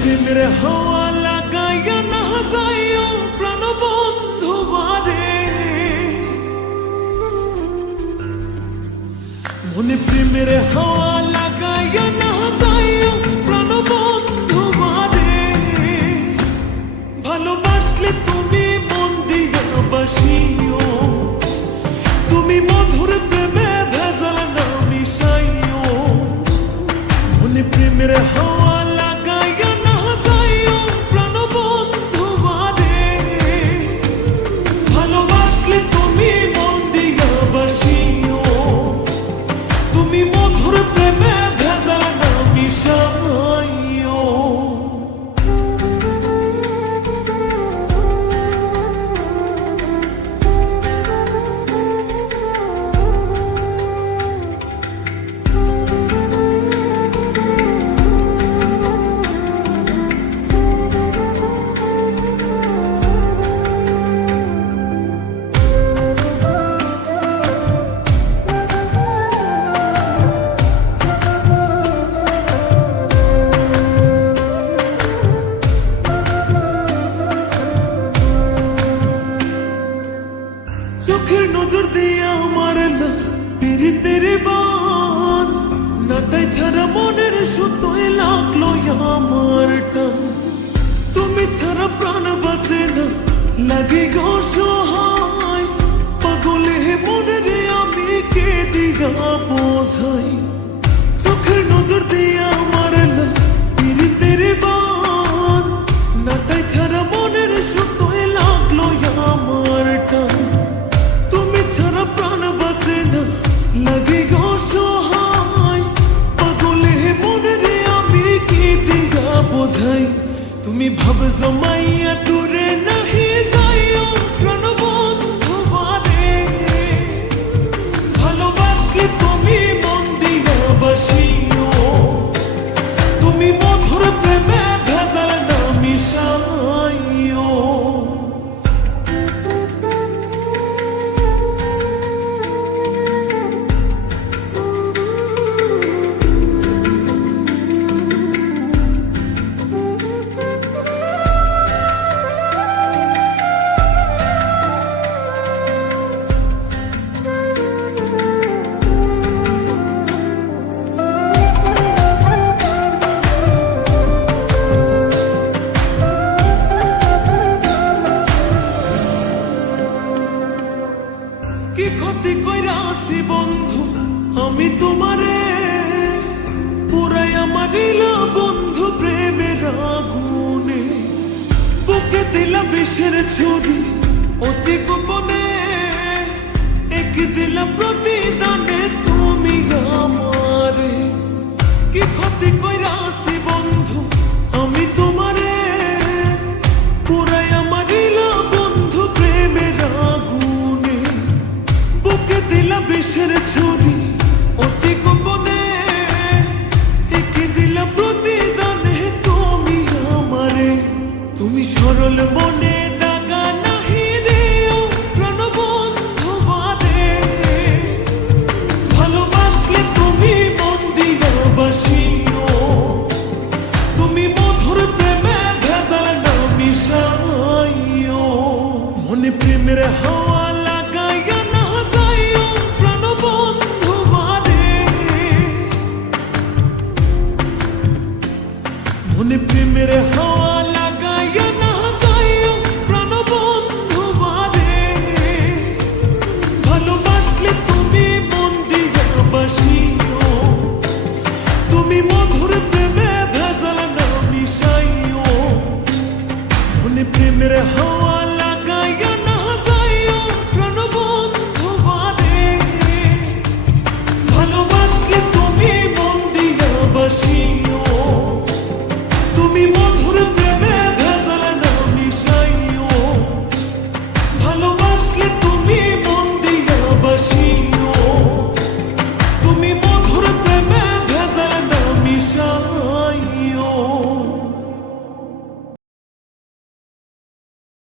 প্রেমের হাওয়া লাগাইয়া না যাইও প্রাণ বন্ধু বারে মনে প্রেমের হাওয়া লাগাইয়া না যাইও প্রাণ বন্ধু বারে ভালোবাসলে তুমি মন দিয়া বাসিও। চোখের নজর দিয়ে আমার পীড়িতের বান। নাটাই ছাড়া মনের সুতোয় লাগল আমার টান। তুমি ছাড়া প্রাণ বাঁচে না, লাগে গো সহায়। পাগলে মনের আমি কে দিয়া বোঝাই। চোখের নজর দিয়ে বোঝাই তুমি ভাব জমাইয়া টুরে নাহি যাইও কি ক্ষতি কইরা আসি, বন্ধু? আমি তোমারে পুরাই আমার বন্ধু, প্রেমের আগুনে। বুকে দিলা বিষের ছুরি, অতি গোপনে। এক দিলা প্রতিদানে প্রেমের হাওয়া লাগাইয়া না যাইও প্রাণ বন্ধু বারে মনে প্রেমের হাওয়া